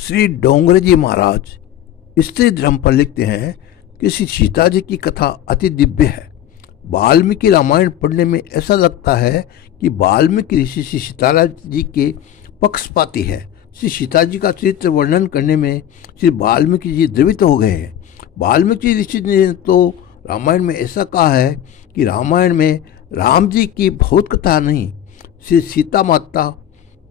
श्री डोंगरे जी महाराज स्त्री धर्म पर लिखते हैं कि श्री सीता जी की कथा अति दिव्य है। वाल्मीकि रामायण पढ़ने में ऐसा लगता है कि वाल्मीकि ऋषि श्री सीता जी के पक्षपाती है। श्री सीता जी का चरित्र वर्णन करने में श्री वाल्मीकि जी द्रवित हो गए हैं। वाल्मीकि ऋषि ने तो रामायण में ऐसा कहा है कि रामायण में राम जी की बहुत कथा नहीं, श्री सीता माता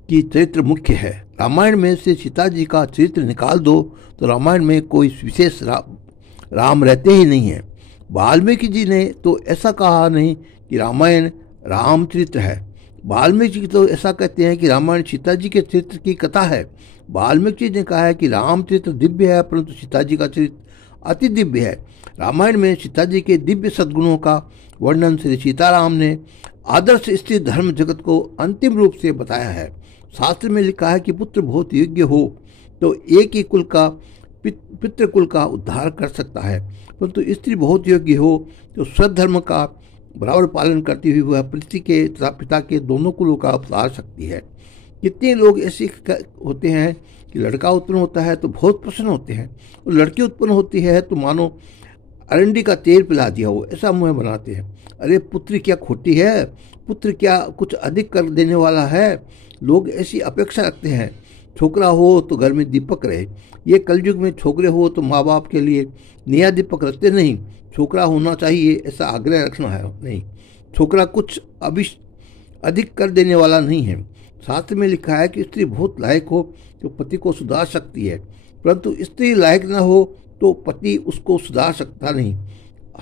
की चरित्र मुख्य है। रामायण में से सीता जी का चरित्र निकाल दो तो रामायण में कोई विशेष राम रहते ही नहीं है। वाल्मीकि जी ने तो ऐसा कहा नहीं कि रामायण रामचरित्र है। वाल्मीकि जी तो ऐसा कहते हैं कि रामायण सीता जी के चरित्र की कथा है। वाल्मीकि जी ने कहा है कि रामचरित्र दिव्य है परंतु सीता जी का चरित्र अति दिव्य है। रामायण में सीता जी के दिव्य सद्गुणों का वर्णन श्री सीताराम ने आदर्श स्त्री धर्म जगत को अंतिम रूप से बताया है। शास्त्र में लिखा है कि पुत्र बहुत योग्य हो तो एक ही कुल का पितृकुल का उद्धार कर सकता है, परंतु स्त्री बहुत योग्य हो तो स्वधर्म का बराबर पालन करती हुई वह पृथ्वी के तथा पिता के दोनों कुलों का उद्धार सकती है। कितने लोग ऐसे होते हैं कि लड़का उत्पन्न होता है तो बहुत प्रसन्न होते हैं और लड़की उत्पन्न होती है तो मानो अरंडी का तेल पिला दिया हो ऐसा मुँह बनाते हैं। अरे पुत्री क्या खोटी है, पुत्र क्या कुछ अधिक कर देने वाला है। लोग ऐसी अपेक्षा रखते हैं छोकरा हो तो घर में दीपक रहे। ये कलयुग में छोकरे हो तो माँ बाप के लिए नया दीपक रखते नहीं, छोकरा होना चाहिए ऐसा आग्रह रखना है नहीं। छोकरा कुछ अधिक कर देने वाला नहीं है। शास्त्र में लिखा है कि स्त्री बहुत लायक हो तो पति को सुधार सकती है, परंतु स्त्री लायक न हो तो पति उसको सुधार सकता नहीं।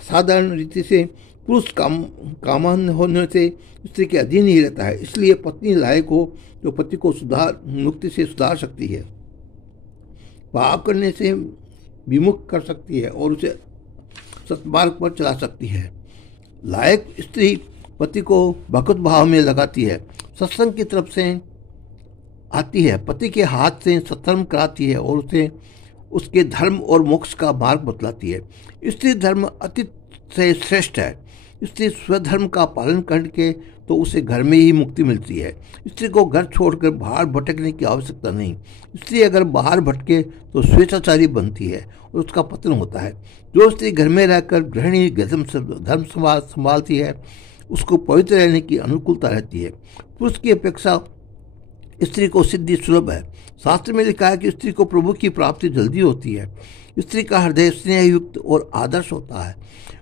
साधारण रीति से पुरुष कामन होने से स्त्री के अधीन ही रहता है, इसलिए पत्नी लायक हो तो पति को मुक्ति से सुधार सकती है, पाप करने से विमुख कर सकती है और उसे सत्मार्ग पर चला सकती है। लायक स्त्री पति को भगवत भाव में लगाती है, सत्संग की तरफ से आती है, पति के हाथ से सत्कर्म कराती है और उसे उसके धर्म और मोक्ष का मार्ग बतलाती है। स्त्री धर्म अति से श्रेष्ठ है। स्त्री स्वधर्म का पालन करके तो उसे घर में ही मुक्ति मिलती है। स्त्री को घर छोड़कर बाहर भटकने की आवश्यकता नहीं। स्त्री अगर बाहर भटके तो स्वेच्छाचारी बनती है और उसका पतन होता है। जो स्त्री घर में रहकर गृहिणी धर्म संभालती है उसको पवित्र रहने की अनुकूलता रहती है। पुरुष की अपेक्षा स्त्री को सिद्धि सुलभ है। शास्त्र में लिखा है कि स्त्री को प्रभु की प्राप्ति जल्दी होती है। स्त्री का हृदय स्नेहयुक्त और आदर्श होता है,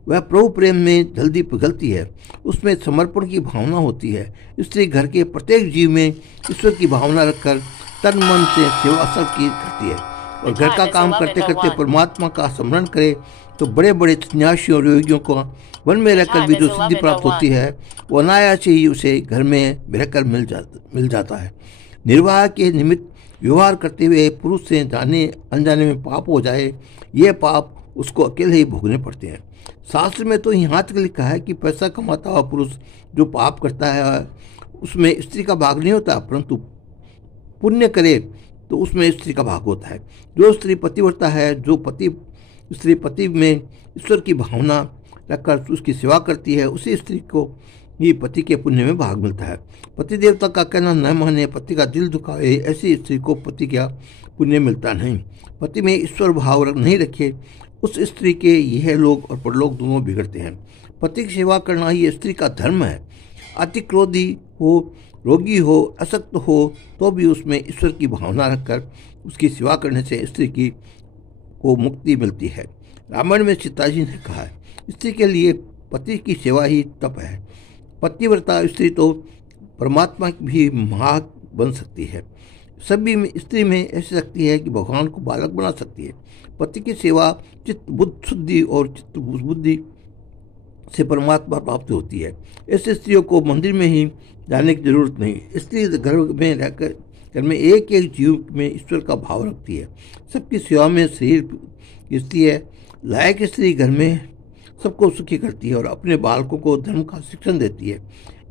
वह प्रभु प्रेम में जल्दी पिघलती है, उसमें समर्पण की भावना होती है। स्त्री घर के प्रत्येक जीव में ईश्वर की भावना रखकर तन मन से सेवा करती है और घर का काम करते करते परमात्मा का स्मरण करे तो बड़े बड़े सन्यासियों और योगियों को वन में रहकर भी जो सिद्धि प्राप्त होती है वो अनायास ही उसे घर में रहकर मिल जाता है। निर्वाह के निमित्त व्यवहार करते हुए पुरुष से जाने अनजाने में पाप हो जाए, ये पाप उसको अकेले ही भोगने पड़ते हैं। शास्त्र में तो यहाँ तक लिखा है कि पैसा कमाता हुआ पुरुष जो पाप करता है उसमें स्त्री का भाग नहीं होता, परंतु पुण्य करे तो उसमें स्त्री का भाग होता है। जो स्त्री पतिव्रता है, जो स्त्री पति में ईश्वर की भावना रखकर उसकी सेवा करती है, उसी स्त्री को ही पति के पुण्य में भाग मिलता है। पति देवता का कहना न माने, पति का दिल दुखाए, ऐसी स्त्री को पति का पुण्य मिलता नहीं। पति में ईश्वर भाव नहीं रखे उस स्त्री के यह लोग और परलोक दोनों बिगड़ते हैं। पति की सेवा करना ही स्त्री का धर्म है। अति क्रोधी हो, रोगी हो, असक्त हो तो भी उसमें ईश्वर की भावना रखकर उसकी सेवा करने से स्त्री को मुक्ति मिलती है। रामायण में सीता जी ने कहा है स्त्री के लिए पति की सेवा ही तप है। पतिव्रता स्त्री तो परमात्मा भी महा बन सकती है। सभी में स्त्री में ऐसी शक्ति है कि भगवान को बालक बना सकती है। पति की सेवा चित्त बुद्ध शुद्धि और चित्त बुद्धि से परमात्मा प्राप्त होती है। ऐसे स्त्रियों को मंदिर में ही जाने की जरूरत नहीं। स्त्री घर में रहकर घर में एक एक जीव में ईश्वर का भाव रखती है, सबकी सेवा में शरीर घिसती है। लायक स्त्री घर में सबको सुखी करती है और अपने बालकों को धर्म का शिक्षण देती है।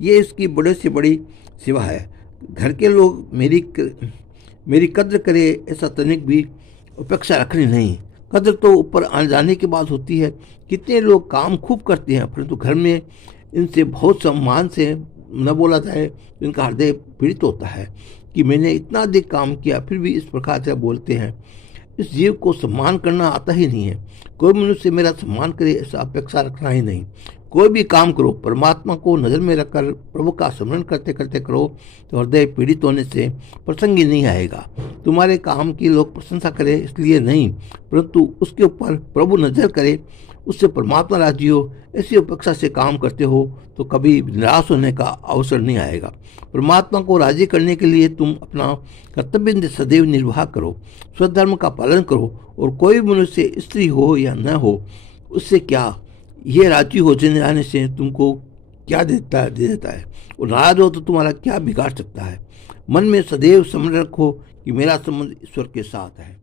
ये इसकी बड़े से बड़ी सेवा है। घर के लोग मेरी कद्र करे ऐसा तनिक भी अपेक्षा रखनी नहीं। कद्र तो ऊपर आ जाने के बाद होती है। कितने लोग काम खूब करते हैं परंतु घर में इनसे बहुत सम्मान से न बोला जाए तो इनका हृदय पीड़ित होता है। कि मैंने इतना अधिक काम किया फिर भी इस प्रकार से बोलते हैं। इस जीव को सम्मान करना आता ही नहीं है। कोई मनुष्य मेरा सम्मान करे ऐसा अपेक्षा रखना ही नहीं। कोई भी काम करो परमात्मा को नज़र में रखकर प्रभु का स्मरण करते करते करो तो हृदय पीड़ित होने से प्रसंग ही नहीं आएगा। तुम्हारे काम की लोग प्रशंसा करें इसलिए नहीं, परंतु उसके ऊपर प्रभु नजर करे, उससे परमात्मा राजी हो, ऐसी अपेक्षा से काम करते हो तो कभी निराश होने का अवसर नहीं आएगा। परमात्मा को राजी करने के लिए तुम अपना कर्तव्य सदैव निर्वाह करो, स्वधर्म का पालन करो, और कोई मनुष्य स्त्री हो या न हो उससे क्या, ये राजी हो जाने से तुमको क्या दे देता है, और नाराज हो तो तुम्हारा क्या बिगाड़ सकता है। मन में सदैव स्मरण रखो कि मेरा संबंध ईश्वर के साथ है।